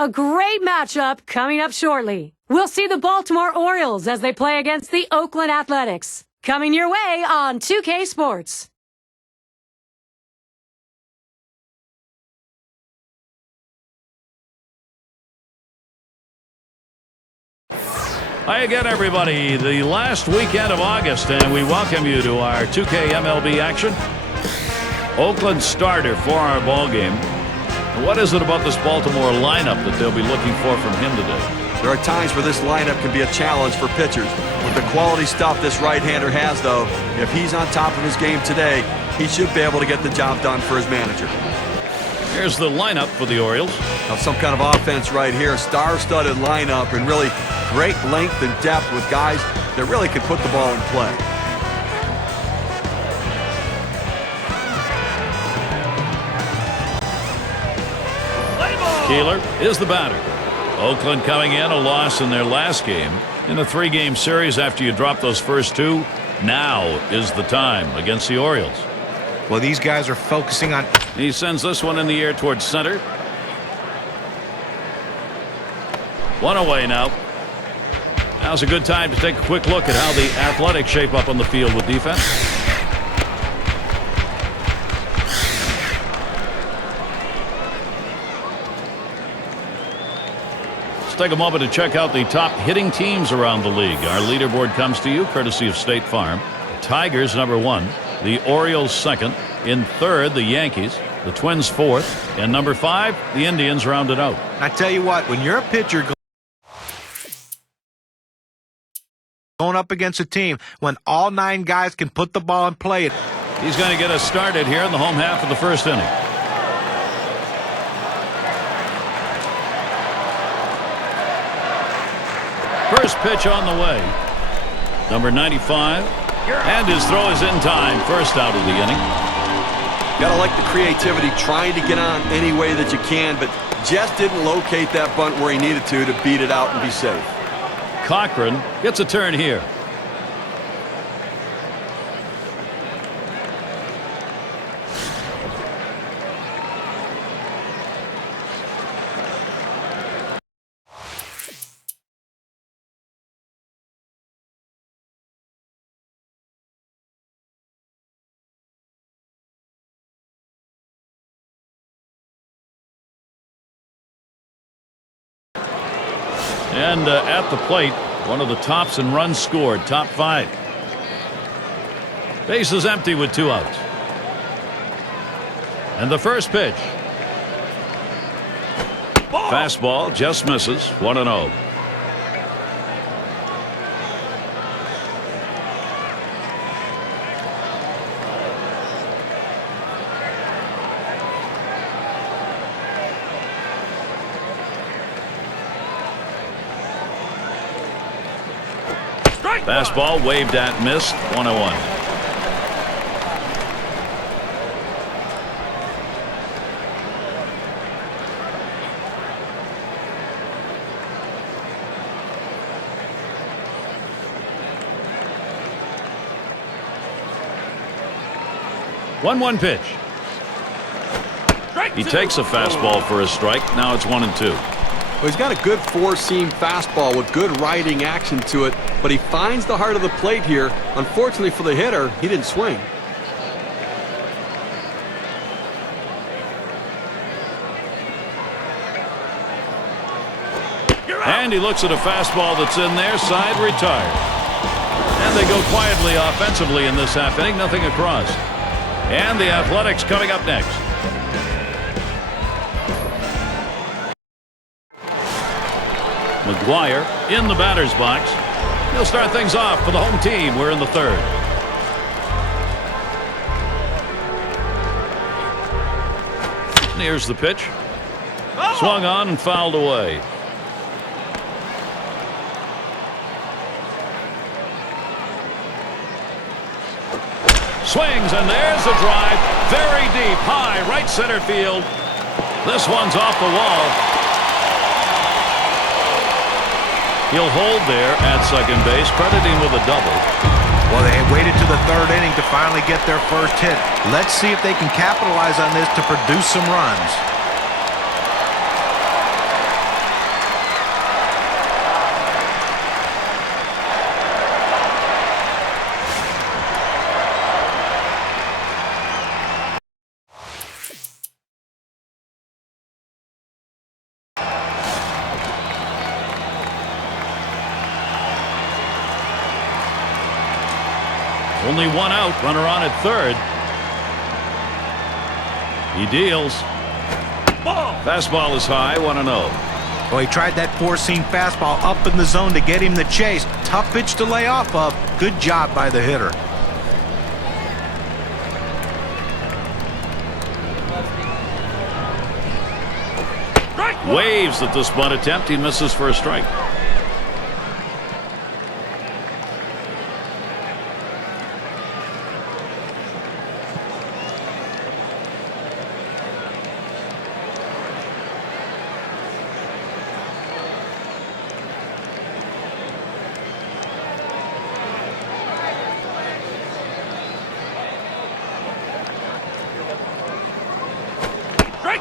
A great matchup coming up shortly. We'll see the Baltimore Orioles as they play against the Oakland Athletics. Coming your way on 2K Sports. Hi again, everybody. The last weekend of August, and we welcome you to our 2K MLB action. Oakland starter for our ball game. What is it about this Baltimore lineup that they'll be looking for from him today? There are times where this lineup can be a challenge for pitchers. With the quality stuff this right-hander has, though, if he's on top of his game today, he should be able to get the job done for his manager. Here's the lineup for the Orioles. Now some kind of offense right here. Star-studded lineup and really great length and depth with guys that really can put the ball in play. Keeler is the batter. Oakland coming in a loss in their last game. In a 3-game series after you drop those first 2, now is the time against the Orioles. Well, these guys are focusing on... He sends this one in the air towards center. One away now. Now's a good time to take a quick look at how the Athletics shape up on the field with defense. Let's take a moment to check out the top hitting teams around the league. Our leaderboard comes to you courtesy of State Farm. The Tigers #1, the Orioles 2nd, in 3rd the Yankees, the Twins 4th, and number 5 the Indians rounded out. I tell you what, when you're a pitcher going up against a team when all 9 guys can put the ball in play. He's going to get us started here in the home half of the first inning. First pitch on the way. Number 95. And his throw is in time. First out of the inning. Gotta like the creativity, trying to get on any way that you can, but just didn't locate that bunt where he needed to beat it out and be safe. Cochran gets a turn here. And at the plate, one of the tops in runs scored, top 5. Base is empty with 2 outs. And the first pitch. Fastball just misses. 1-0. Fastball waved at, missed. 1-1. One pitch. He takes a fastball for a strike. Now it's 1-2. Well, he's got a good 4-seam fastball with good riding action to it, but he finds the heart of the plate here. Unfortunately for the hitter, he didn't swing. And he looks at a fastball that's in there, side retired. And they go quietly offensively in this half inning, nothing across. And the Athletics coming up next. McGuire in the batter's box. He'll start things off for the home team. We're in the 3rd. Here's the pitch. Swung on and fouled away. Swings, and there's a drive. Very deep, high, right center field. This one's off the wall. He'll hold there at second base, crediting with a double. Well, they waited to the 3rd inning to finally get their first hit. Let's see if they can capitalize on this to produce some runs. Only one out, runner on at third. He deals. Fastball is high, 1-0. Well, he tried that four-seam fastball up in the zone to get him the chase. Tough pitch to lay off of. Good job by the hitter. Waves at this bunt attempt. He misses for a strike.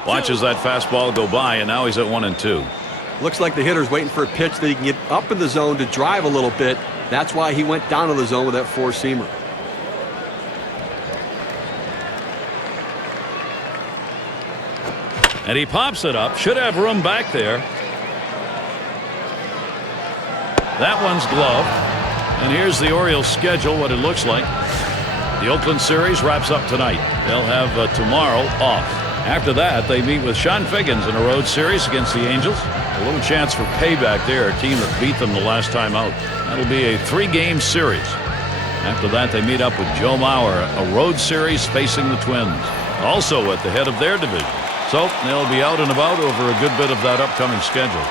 Watches that fastball go by, and now he's at 1-2. Looks like the hitter's waiting for a pitch that he can get up in the zone to drive a little bit. That's why he went down to the zone with that four-seamer. And he pops it up. Should have room back there. That one's gloved. And here's the Orioles' schedule, what it looks like. The Oakland series wraps up tonight. They'll have tomorrow off. After that, they meet with Sean Figgins in a road series against the Angels. A little chance for payback there, a team that beat them the last time out. That'll be a 3-game series. After that, they meet up with Joe Mauer, a road series facing the Twins, also at the head of their division. So they'll be out and about over a good bit of that upcoming schedule.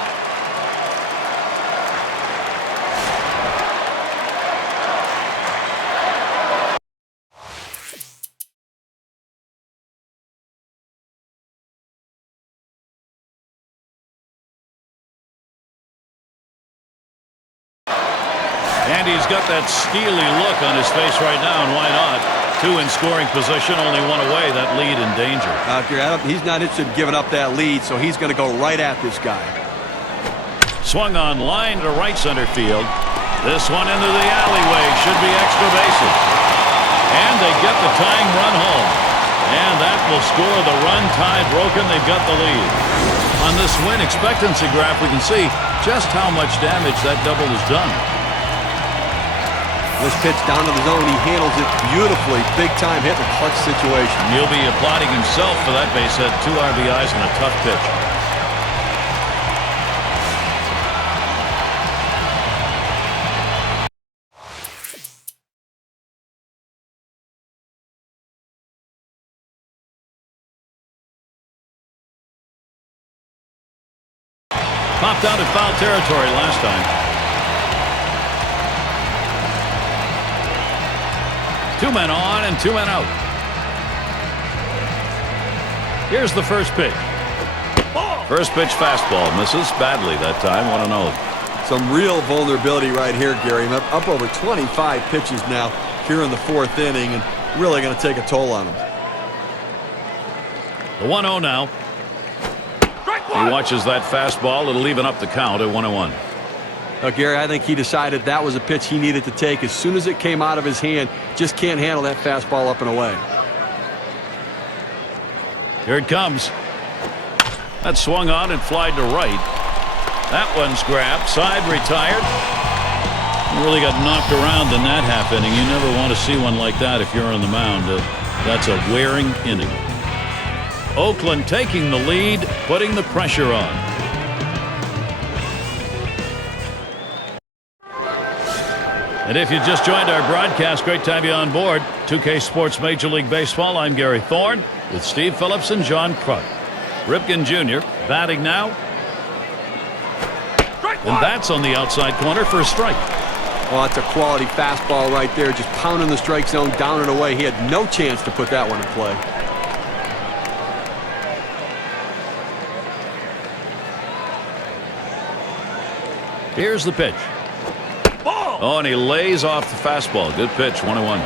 And he's got that steely look on his face right now, and why not? 2 in scoring position, only 1 away, that lead in danger. He's not interested in giving up that lead, so he's going to go right at this guy. Swung on line to right center field. This one into the alleyway, should be extra bases. And they get the tying run home. And that will score the run tie broken. They've got the lead. On this win expectancy graph, we can see just how much damage that double has done. This pitch down to the zone, he handles it beautifully. Big time hit in a clutch situation. He'll be applauding himself for that base hit. 2 RBIs and a tough pitch. Popped out at foul territory last time. 2 men on and 2 men out. Here's the first pitch. First pitch fastball. Misses badly that time. 1-0. Some real vulnerability right here, Gary. Up over 25 pitches now here in the 4th inning, and really going to take a toll on him. The 1-0 now. He watches that fastball. It'll even up the count at 1-1. Now, Gary, I think he decided that was a pitch he needed to take as soon as it came out of his hand. Just can't handle that fastball up and away. Here it comes. That swung on and flied to right. That one's grabbed. Side retired. Really got knocked around in that half inning. You never want to see one like that if you're on the mound. That's a wearing inning. Oakland taking the lead, putting the pressure on. And if you just joined our broadcast, great to have you on board. 2K Sports Major League Baseball. I'm Gary Thorne with Steve Phillips and John Kruk. Ripken Jr. batting now. And that's on the outside corner for a strike. Well, that's a quality fastball right there. Just pounding the strike zone down and away. He had no chance to put that one in play. Here's the pitch. Oh, and he lays off the fastball. Good pitch, 1-1.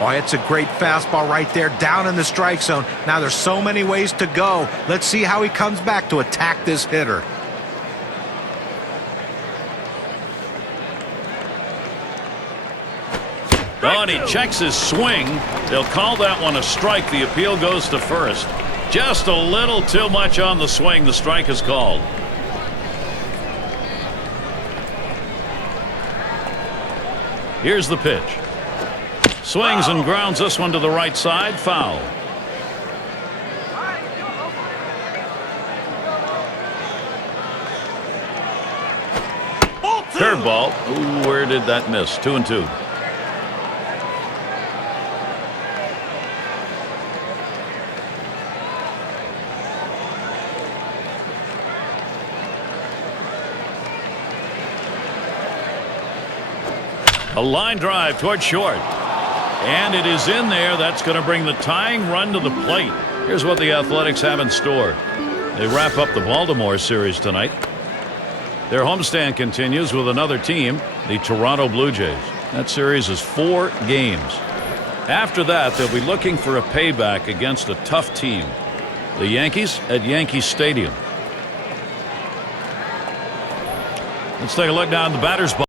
Oh, it's a great fastball right there down in the strike zone. Now there's so many ways to go. Let's see how he comes back to attack this hitter. Oh, and he checks his swing. They'll call that one a strike. The appeal goes to first. Just a little too much on the swing. The strike is called. Here's the pitch. Swings and grounds this one to the right side. Foul. Curveball. Ooh, where did that miss? 2-2. A line drive toward short. And it is in there. That's going to bring the tying run to the plate. Here's what the Athletics have in store. They wrap up the Baltimore series tonight. Their homestand continues with another team, the Toronto Blue Jays. That series is 4 games. After that, they'll be looking for a payback against a tough team. The Yankees at Yankee Stadium. Let's take a look down the batter's box.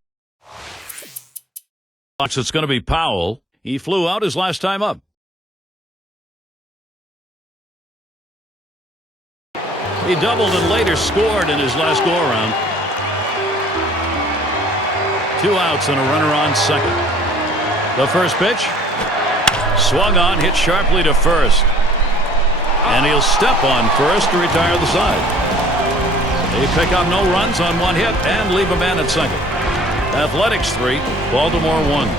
It's going to be Powell. He flew out his last time up. He doubled and later scored in his last go-around. 2 outs and a runner on second. The first pitch. Swung on, hit sharply to first. And he'll step on first to retire the side. They pick up no runs on 1 hit and leave a man at second. Athletics 3, Baltimore 1.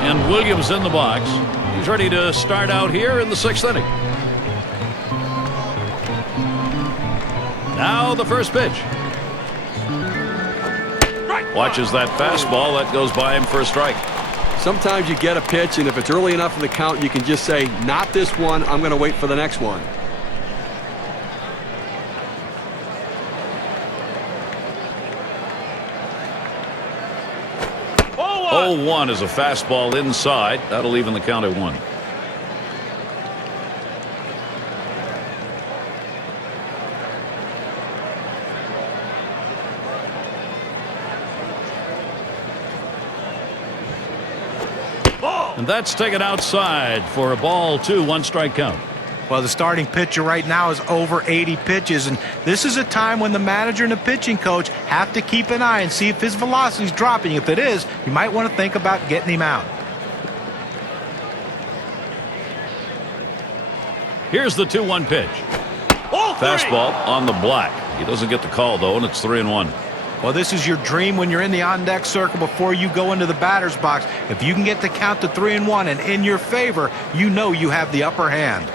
And Williams in the box. He's ready to start out here in the 6th inning. Now the first pitch. Watches that fastball. That goes by him for a strike. Sometimes you get a pitch, and if it's early enough in the count, you can just say, not this one, I'm going to wait for the next one. 0-1 is a fastball inside. That'll even the count at 1. And that's taken outside for a ball 2, 1 strike count. Well, the starting pitcher right now is over 80 pitches, and this is a time when the manager and the pitching coach have to keep an eye and see if his velocity is dropping. If it is, you might want to think about getting him out. Here's the 2-1 pitch. Fastball on the black. He doesn't get the call, though, and it's 3-1. Well, this is your dream when you're in the on-deck circle before you go into the batter's box. If you can get the count to 3-1 and in your favor, you know you have the upper hand.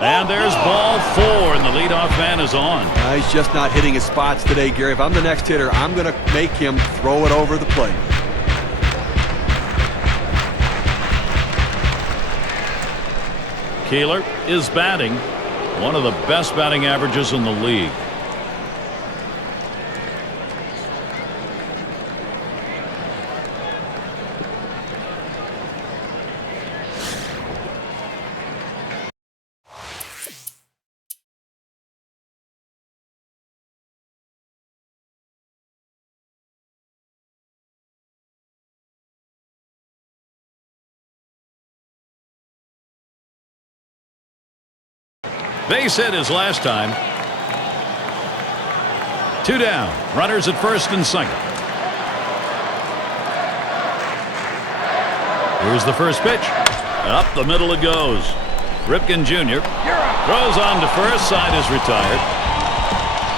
And there's ball 4, and the leadoff man is on. He's just not hitting his spots today, Gary. If I'm the next hitter, I'm going to make him throw it over the plate. Keeler is batting. One of the best batting averages in the league. Base hit his last time. 2 down. Runners at first and second. Here's the first pitch. Up the middle it goes. Ripken Jr. throws on to first. Side is retired.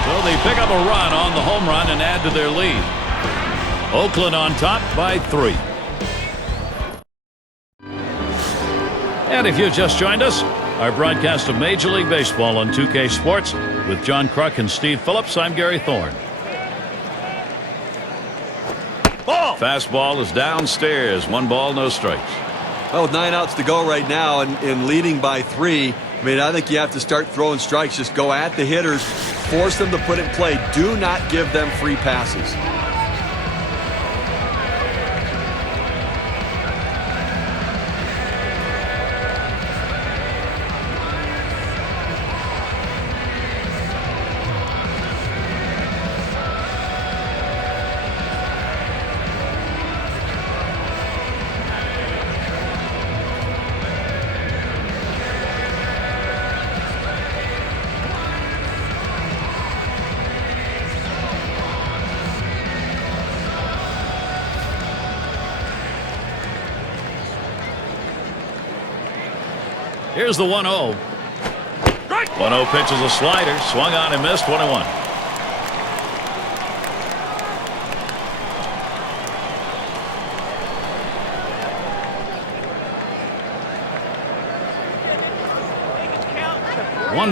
So they pick up a run on the home run and add to their lead. Oakland on top by 3. And if you've just joined us, our broadcast of Major League Baseball on 2K Sports with John Kruk and Steve Phillips. I'm Gary Thorne. Fastball is downstairs. 1 ball, no strikes. Well, with 9 outs to go right now and leading by 3, I mean, I think you have to start throwing strikes. Just go at the hitters, force them to put it in play. Do not give them free passes. Here's the 1-0. 1-0 pitch is a slider. Swung on and missed. 1-1.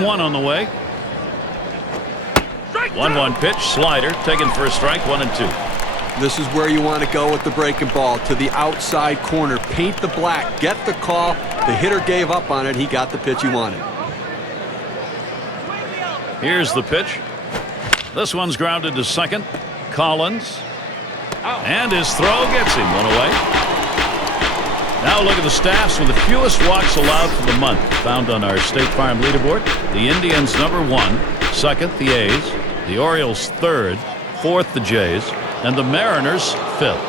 On the way. 1-1 pitch, slider, taken for a strike, 1-2. This is where you want to go with the breaking ball, to the outside corner. Paint the black, get the call. The hitter gave up on it. He got the pitch he wanted. Here's the pitch. This one's grounded to second. Collins. And his throw gets him. One away. Now look at the stats with the fewest walks allowed for the month, found on our State Farm leaderboard. The Indians #1, second the A's, the Orioles third, fourth the Jays, and the Mariners fifth.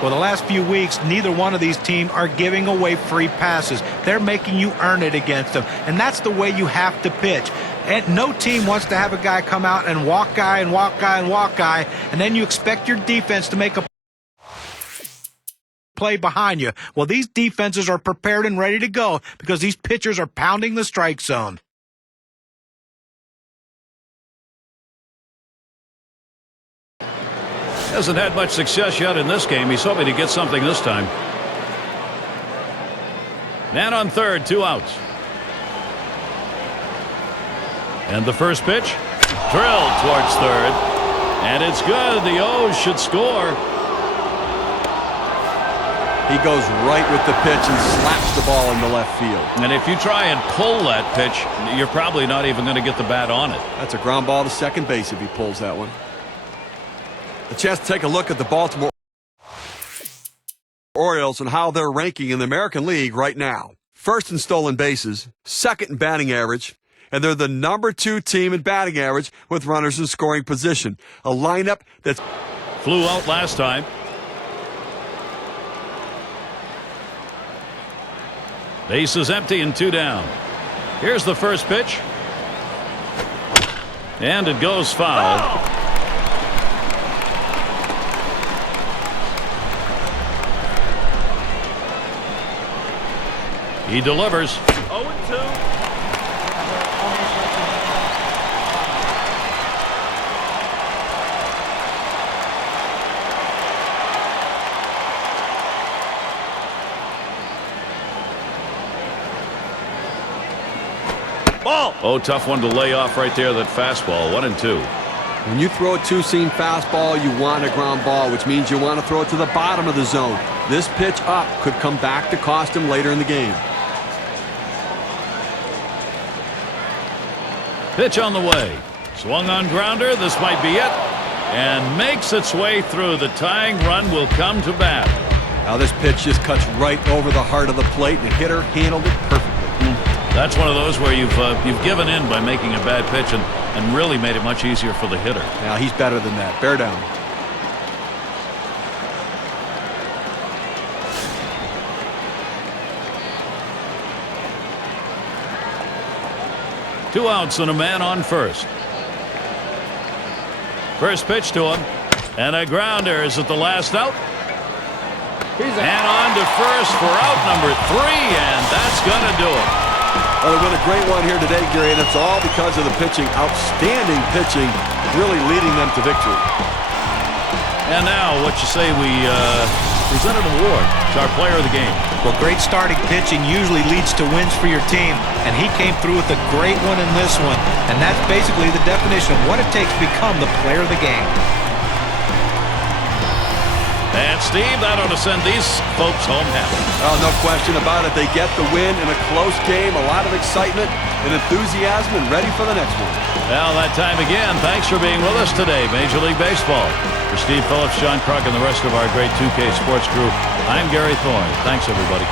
Well, the last few weeks, neither one of these teams are giving away free passes. They're making you earn it against them, and that's the way you have to pitch. And no team wants to have a guy come out and walk guy and walk guy and walk guy, and then you expect your defense to make a play behind you. Well, these defenses are prepared and ready to go because these pitchers are pounding the strike zone. Hasn't had much success yet in this game. He's hoping to get something this time. Man on third, 2 outs. And the first pitch, drilled towards third. And it's good. The O's should score. He goes right with the pitch and slaps the ball into left field. And if you try and pull that pitch, you're probably not even going to get the bat on it. That's a ground ball to second base if he pulls that one. A chance to take a look at the Baltimore Orioles and how they're ranking in the American League right now. First in stolen bases, second in batting average, and they're the #2 team in batting average with runners in scoring position. A lineup that's flew out last time. Base is empty and 2 down. Here's the first pitch. And it goes foul. He delivers. 0-2. Ball. Oh, tough one to lay off right there, that fastball. 1-2. When you throw a two-seam fastball, you want a ground ball, which means you want to throw it to the bottom of the zone. This pitch up could come back to cost him later in the game. Pitch on the way. Swung on grounder. This might be it. And makes its way through. The tying run will come to bat. Now this pitch just cuts right over the heart of the plate, and the hitter handled it perfectly. That's one of those where you've given in by making a bad pitch and really made it much easier for the hitter. Now he's better than that. Bear down. Two outs and a man on first. First pitch to him. And a grounder. Is it the last out? And on to first for out number 3. And that's going to do it. Well, they've been a great one here today, Gary, and it's all because of the pitching. Outstanding pitching, really leading them to victory. And now, what you say we present an award to our player of the game. Well, great starting pitching usually leads to wins for your team, and he came through with a great one in this one. And that's basically the definition of what it takes to become the player of the game. And Steve, that ought to send these folks home happy. Oh, no question about it. They get the win in a close game, a lot of excitement and enthusiasm, and ready for the next one. Well, that time again. Thanks for being with us today, Major League Baseball. For Steve Phillips, Sean Kruk, and the rest of our great 2K Sports crew, I'm Gary Thorne. Thanks, everybody.